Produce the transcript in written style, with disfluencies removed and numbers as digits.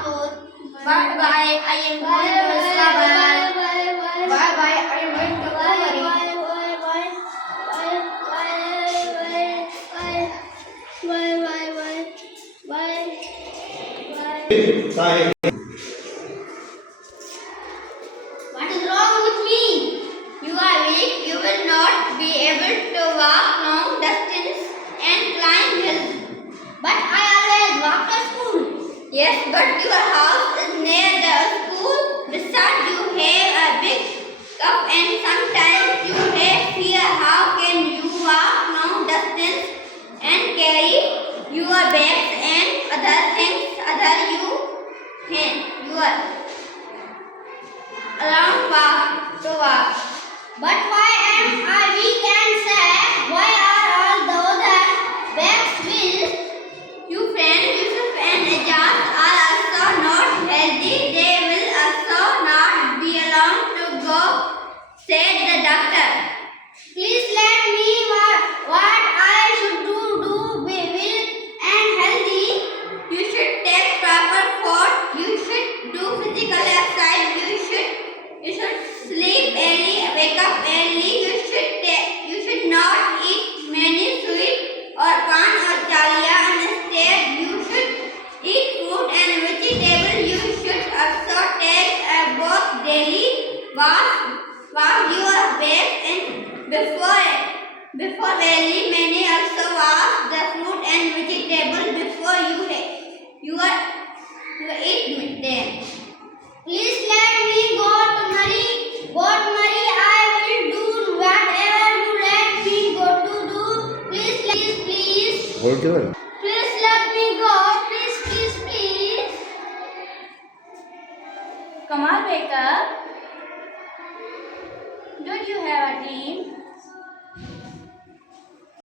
Bye bye. I am going to Islamabad. Bye bye. I am going to Kumari. Bye. What is wrong with me? You are weak. You will not be able to walk long distance and climb hills. But I always walk to school. Yes, but your house is near the school. Besides, you have a big cup and sometimes you have fear. How can you walk long distance and carry your bags and other things you are around to walk? But why am I weak and sad? Why are all the other bags filled? You friend Yusuf and Ajaz are also not healthy. They will also not be allowed to go, said the doctor. Please let me what I should do be well and healthy. You should take proper food. You should do physical exercise. You should sleep early, wake up early. You should not eat many sweet or pan or chalia. Instead, you should eat fruit and vegetable. You should also take a bath daily. Wash your face and before early. Many also wash the fruit and vegetable before you eat them. Please let me go to Mari. I will do whatever you let me go to do. Please. Hold on. Please let me go. Please. Kamal, wake up. Don't you have a dream?